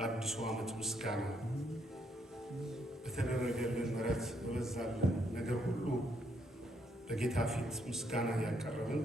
በአዲሱ ዓመት ምስጋና በተደረገልን ምሕረት በበዛልን ነገር ሁሉ በጌታ ፊት ምስጋና ያቀረብን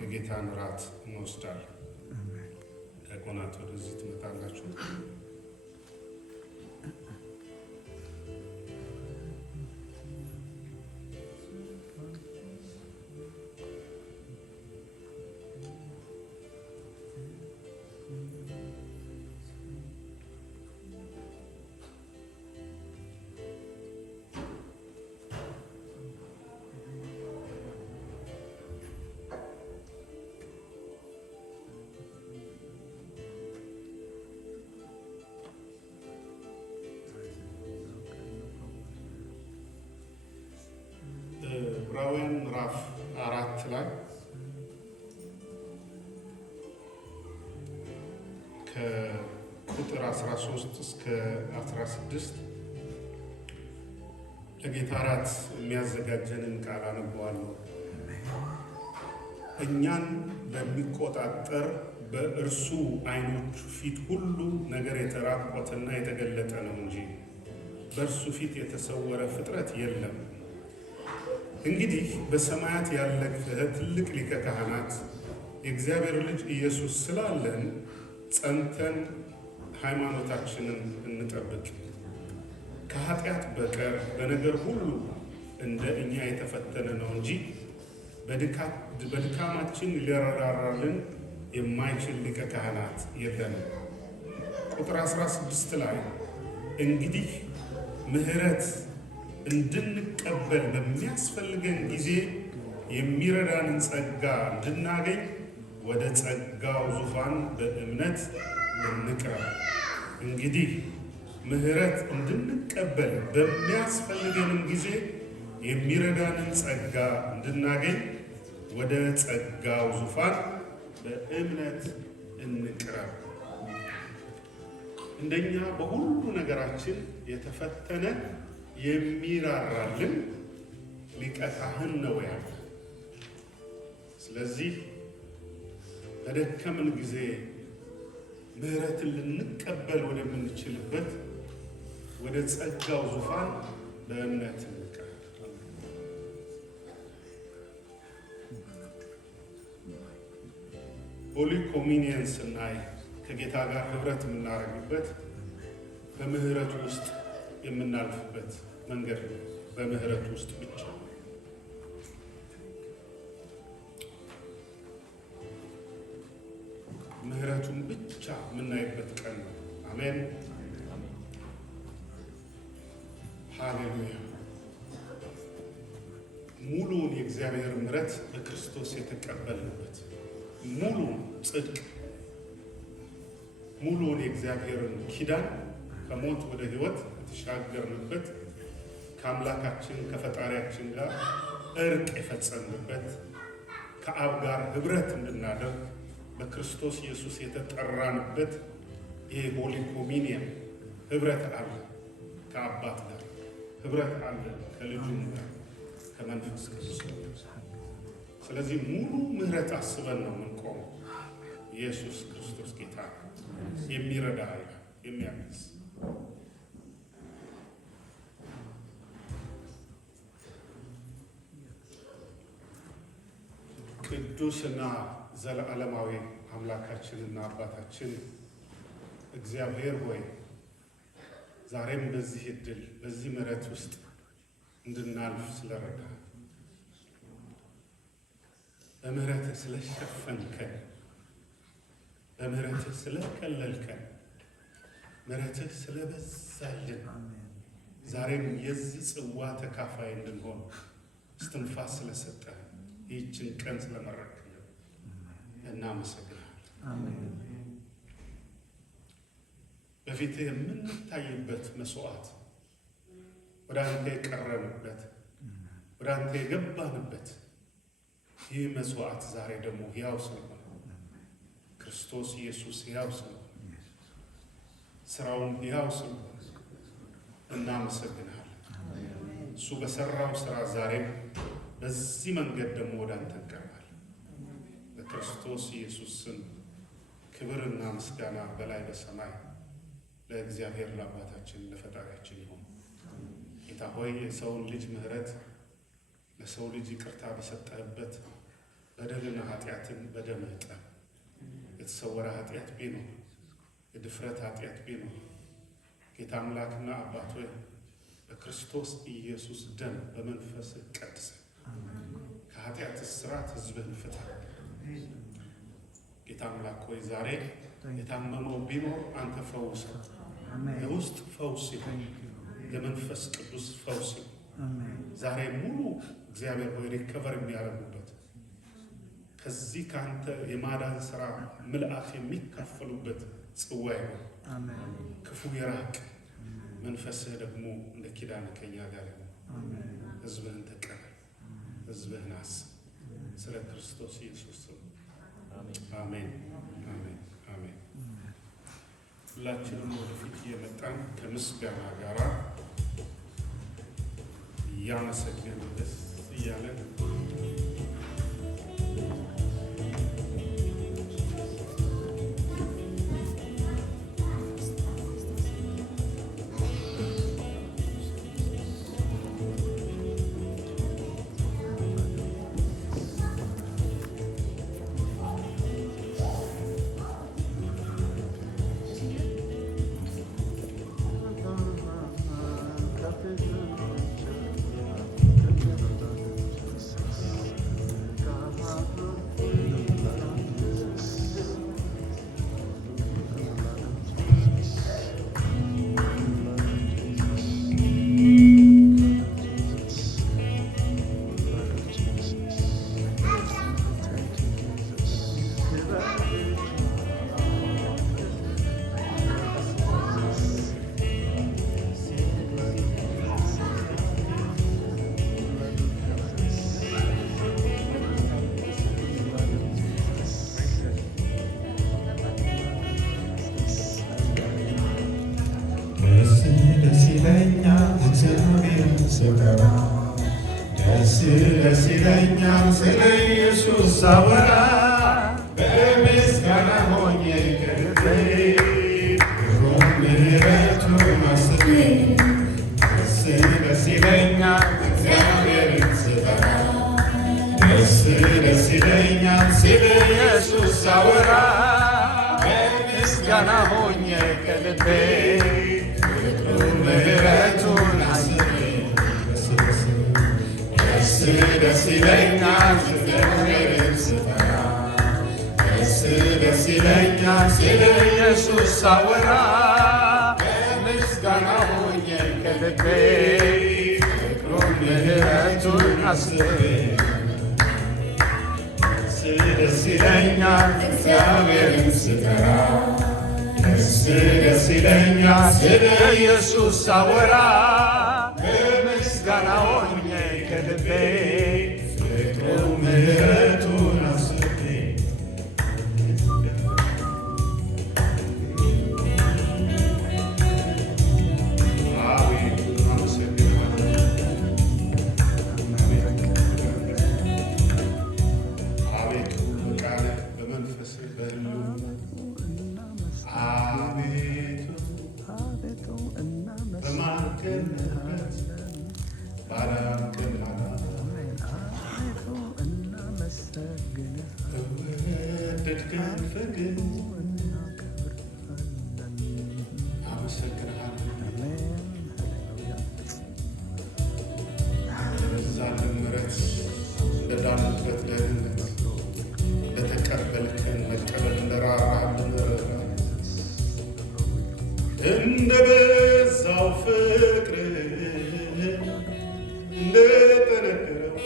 የጌታን ራት እንወስዳለን። ዲያቆናት ወደዚህ ትመጣላችሁ። ዕብራውያን ምዕራፍ 4 ላይ ከቁጥር 13 እስከ 16 ለጌታ ራት የሚያዘጋጀንን ቃል አነበዋለሁ። እኛን በሚቆጣጠር በእርሱ ዓይኖቹ ፊት ሁሉ ነገር የተራቆተና የተገለጠ ነው እንጂ በእርሱ ፊት የተሰወረ ፍጥረት የለም። እንግዲህ በሰማያት ያለ ትልቅ ሊቀ ካህናት የእግዚአብሔር ልጅ ኢየሱስ ስላለን ጸንተን ሃይማኖታችንን እንጠብቅ። ከኃጢአት በቀር በነገር ሁሉ እንደ እኛ የተፈተነ ነው እንጂ በድካማችን ሊራራልን የማይችል ሊቀ ካህናት የለንም። ቁጥር 16 ላይ እንግዲህ ምሕረት እንድንቀበል በሚያስፈልገን ጊዜ የሚረዳንን ጸጋ እንድናገኝ ወደ ጸጋው ዙፋን በእምነት እንቅረብ። እንግዲህ ምሕረት እንድንቀበል በሚያስፈልገንም ጊዜ የሚረዳንን ጸጋ እንድናገኝ ወደ ጸጋው ዙፋን በእምነት እንቅረብ። እንደኛ በሁሉ ነገራችን የተፈተነ የሚራራልን ሊቀ ካህን ነው ያለ። ስለዚህ በደከምን ጊዜ ምሕረትን ልንቀበል ወደምንችልበት ወደ ጸጋው ዙፋን በእምነት እንቅረብ። ሆሊ ኮሚኒየን ስናይ ከጌታ ጋር ኅብረት የምናደርግበት በምሕረቱ ውስጥ የምናልፍበት መንገድ ነው። በምሕረቱ ውስጥ ብቻ ምሕረቱን ብቻ የምናይበት ቀን ነው። አሜን፣ ሃሌሉያ። ሙሉውን የእግዚአብሔር ምሕረት በክርስቶስ የተቀበልንበት ሙሉ ጽድቅ፣ ሙሉውን የእግዚአብሔርን ኪዳን ከሞት ወደ ሕይወት የተሻገርንበት ከአምላካችን ከፈጣሪያችን ጋር እርቅ የፈጸምንበት ከአብ ጋር ኅብረት እንድናደርግ በክርስቶስ ኢየሱስ የተጠራንበት ይሄ ሆሊ ኮሚኒየን ኅብረት አለ። ከአባት ጋር ኅብረት አለ፣ ከልጁም ጋር ከመንፈስ ቅዱስ። ስለዚህ ሙሉ ምሕረት አስበን ነው የምንቆመው። ኢየሱስ ክርስቶስ ጌታ የሚረዳ የሚያግዝ ቅዱስና ዘለዓለማዊ አምላካችንና አባታችን እግዚአብሔር ሆይ ዛሬም በዚህ ዕድል በዚህ ምሕረት ውስጥ እንድናልፍ ስለረዳ በምሕረትህ ስለሸፈንከን በምሕረትህ ስለከለልከን ምሕረትህ ስለበዛልን ዛሬም የዚህ ጽዋ ተካፋይ እንድንሆን እስትንፋስ ስለሰጠን ይህችን ቀን ስለመረቅልን እናመሰግናለን። በፊትህ የምንታይበት መስዋዕት ወደ አንተ የቀረብንበት ወደ አንተ የገባንበት ይህ መስዋዕት ዛሬ ደግሞ ሕያው ስለሆነ ክርስቶስ ኢየሱስ ሕያው ስለሆነ ስራውን ሕያው ስለሆነ እናመሰግናለን። እሱ በሰራው ስራ ዛሬም በዚህ መንገድ ደግሞ ወደ አንተ እንቀርባለን። በክርስቶስ ኢየሱስ ስም ክብርና ምስጋና በላይ በሰማይ ለእግዚአብሔር ለአባታችን ለፈጣሪያችን ይሁን። ጌታ ሆይ የሰውን ልጅ ምሕረት ለሰው ልጅ ይቅርታ በሰጠህበት በደልና ኃጢአትን በደምህ ጠብ የተሰወረ ኃጢአት ቢኖር የድፍረት ኃጢአት ቢኖር ጌታ አምላክና አባት ሆይ በክርስቶስ ኢየሱስ ደም በመንፈስህ ቀድሰህ ከኃጢአት እስራት ሕዝብህን ፍታ። ጌታ አምላክ ሆይ ዛሬ የታመመው ቢኖር አንተ ፈውሰው። የውስጥ ፈውስ ይሁን፣ የመንፈስ ቅዱስ ፈውስ ይሁን። ዛሬ ሙሉ እግዚአብሔር ሆይ ሪከቨር የሚያደርጉበት ከዚህ ከአንተ የማዳን ሥራ ምልአት የሚካፈሉበት ጽዋ ይሁን። ክፉ የራቅ መንፈስህ ደግሞ እንደ ኪዳን ከኛ ጋር ይሁን። ሕዝብህን ተቀበል፣ ሕዝብህን አስብ። ስለ ክርስቶስ ኢየሱስ ስም አሜን፣ አሜን፣ አሜን። ሁላችንም ወደፊት እየመጣን ከምስጋና ጋራ እያመሰገንን ደስ እያለን ደስ ይለኛል ስለ ኢየሱስ ሳወራ በምስጋና ሆኜ ከልቤ ግሩም ምሕረቱን አስቤ ደስ ይለኛል እግዚአብሔርን ስጠራ ደስ ይለኛል ስለ ኢየሱስ ሳወራ በምስጋና ሆኜ ከልቤ ግሩም ምሕረቱን አስቤ ደስ ይለኛል እግዚአብሔርን ስጠራ ደስ ይለኛል ስለ ኢየሱስ ሳወራ በምስጋና ሆኜ ከልቤ ፍቅሩን ምሕረቱን አስቤ ደስ ይለኛል እግዚአብሔርን ስጠራ ደስ ይለኛል ስለ ኢየሱስ ሳወራ በምስጋና ሆኜ ከልቤ ፍቅሩ ምሕረቱን አስቤ አቤቱ በቃልህ በመንፈስህ በሕልው አቤቱ በማልቀንበት ባላንቅን ወደድከን ፍቅር አመሰግንሃለሁ። የበዛልን ምሕረት እንደዳንበት ደህንነት እንደተቀበልከን መቀበል እንደራራህልን ርኅራኄ እንደ በዛው ፍቅር እንደጠነከረው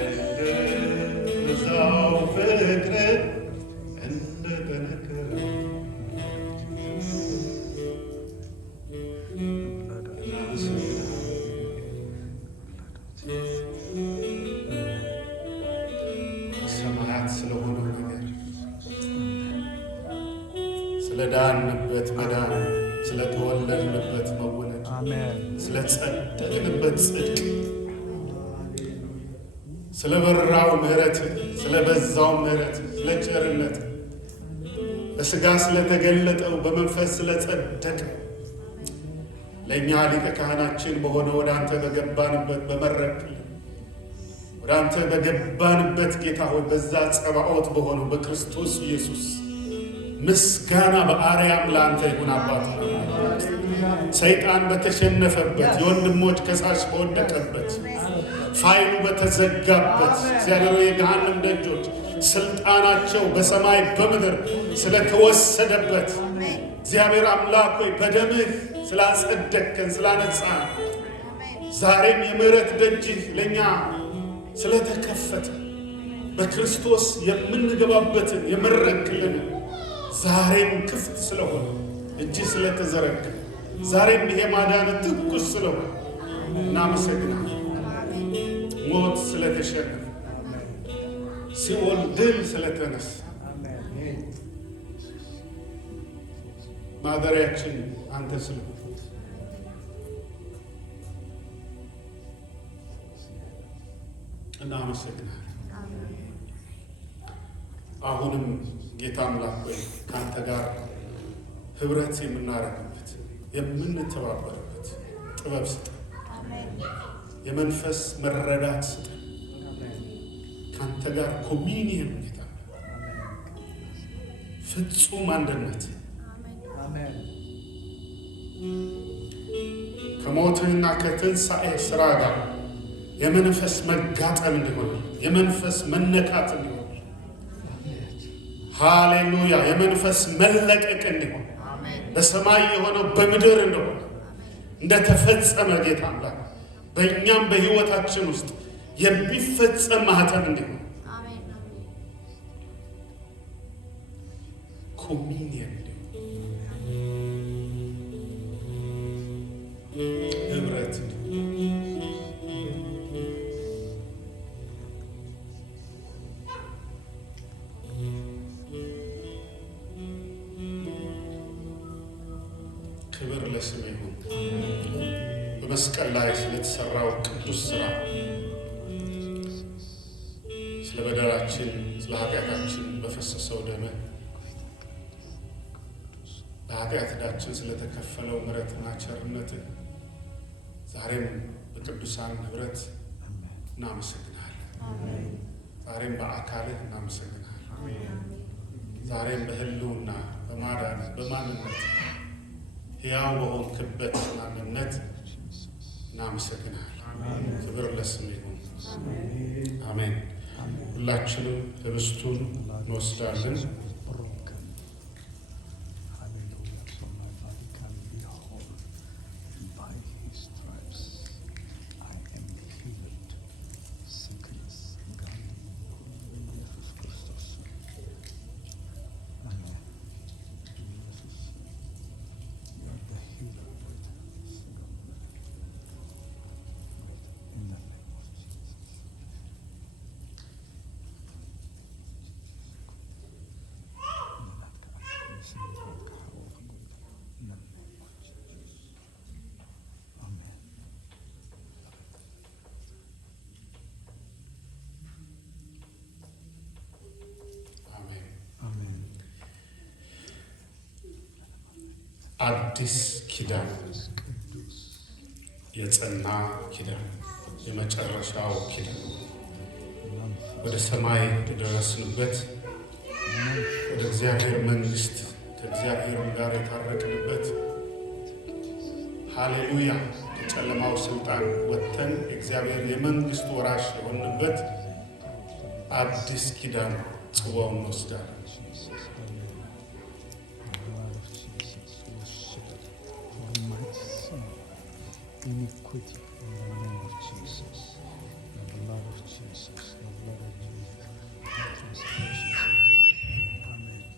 እንደበዛው ፍቅር እንደጠነከረው ሰማያት ስለሆነው ነገር ስለዳንበት መዳን ስለተወለድንበት መወለድ ስለጸደቅንበት ጽድቅ ስለበራው ምሕረት ስለበዛው ምሕረት ስለ ቸርነት በሥጋ ስለተገለጠው በመንፈስ ስለጸደቀ ለእኛ ሊቀ ካህናችን በሆነ ወደ አንተ በገባንበት በመረቅልን ወደ አንተ በገባንበት ጌታ ሆይ በዛ ጸባዖት በሆነው በክርስቶስ ኢየሱስ ምስጋና በአርያም ለአንተ ይሁን። አባት ሰይጣን በተሸነፈበት የወንድሞች ከሳሽ በወደቀበት ፋይሉ በተዘጋበት እግዚአብሔር የገሃነም ደጆች ስልጣናቸው በሰማይ በምድር ስለተወሰደበት እግዚአብሔር አምላክ ሆይ በደምህ ስላጸደቅከን ስላነጻን ዛሬም የምህረት ደጅህ ለእኛ ስለተከፈተ በክርስቶስ የምንገባበትን የመረቅልን ዛሬም ክፍት ስለሆነ እጅ ስለተዘረጋ ዛሬም ይሄ ማዳን ትኩስ ስለሆነ እናመሰግናለን። ሞት ስለተሸነፈ ሲኦል ድል ስለተነሳ ማደሪያችን አንተ ስለሆነ እናመሰግናለን። አሁንም ጌታ አምላክ ሆይ ከአንተ ጋር ህብረት የምናረግበት የምንተባበርበት ጥበብ ስጠን፣ የመንፈስ መረዳት ስጠን። ከአንተ ጋር ኮሚኒየን ጌታ ፍጹም አንድነት ከሞትህና ከትንሣኤ ሥራ ጋር የመንፈስ መጋጠም እንዲሆን የመንፈስ መነካት እንዲሆን ሃሌሉያ የመንፈስ መለቀቅ እንዲሆን በሰማይ የሆነው በምድር እንደሆነ እንደተፈጸመ ጌታ አምላክ በእኛም በሕይወታችን ውስጥ የሚፈጸም ማህተም እንዲሆን ኮሚኒየን ህብረት ክብር ለስም ይሁን። በመስቀል ላይ ስለተሰራው ቅዱስ ሥራ ስለ በደላችን ስለ ኃጢአታችን በፈሰሰው ደም ለኃጢአት ዕዳችን ስለተከፈለው ምሕረትና ቸርነት ዛሬም በቅዱሳን ኅብረት እናመሰግናለን። ዛሬም በአካልህ እናመሰግናለን። ዛሬም በህልውና በማዳን በማንነት ሕያው በሆንክበት ማንነት እናመሰግናለን። ክብር ለስም ይሁን። አሜን። ሁላችንም ኅብስቱን እንወስዳለን። አዲስ ኪዳን የጸና ኪዳን የመጨረሻው ኪዳን ወደ ሰማይ የደረስንበት ወደ እግዚአብሔር መንግሥት ከእግዚአብሔር ጋር የታረቅንበት ሃሌሉያ ከጨለማው ስልጣን ወጥተን የእግዚአብሔር የመንግሥት ወራሽ የሆንበት አዲስ ኪዳን ጽዋውን እንወስዳለን። Iniquity in the name of Jesus, in the blood of Jesus, in the blood of Jesus, no transgressions. Amen.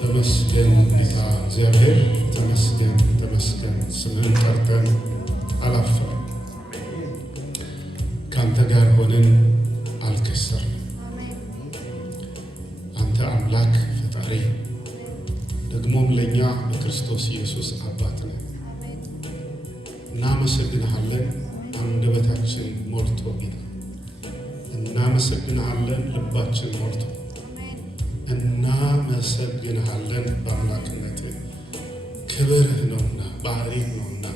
ተመስገን ጌታ እግዚአብሔር ተመስገን ተመስገን። ስምህን ጠርተን አላፈርንም። ከአንተ ጋር ሆነን አልከሰርንም። አንተ አምላክ ፈጣሪ፣ ደግሞም ለእኛ በክርስቶስ ኢየሱስ አባት ነህ። እናመሰግንሃለን። አንደበታችን ሞልቶ ጌታ እናመሰግንሃለን። ልባችን ሞልቶ እናመሰግንሃለን። በአምላክነትህ ክብርህ ነውና ባህሪህ ነውና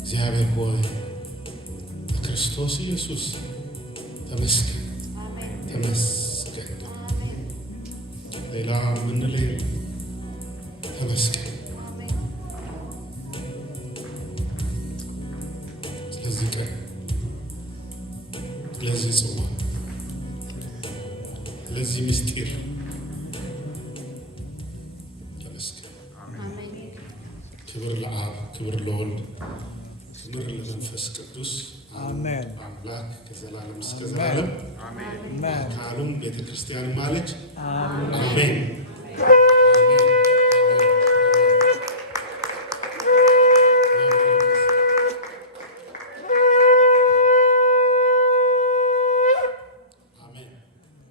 እግዚአብሔር ሆይ በክርስቶስ ኢየሱስ ተመስገን ተመስገን። ሌላ ምንለው ተመስገን። ስለዚህ ቀን ለዚህ ጽዋ ለዚህ ምስጢር ተመስገን። ክብር ለአብ፣ ክብር ለወልድ፣ ክብር ለመንፈስ ቅዱስ አሜን። አምላክ ከዘላለም እስከ ዘላለም አሜን። ካሉም ቤተ ክርስቲያን ማለች አሜን።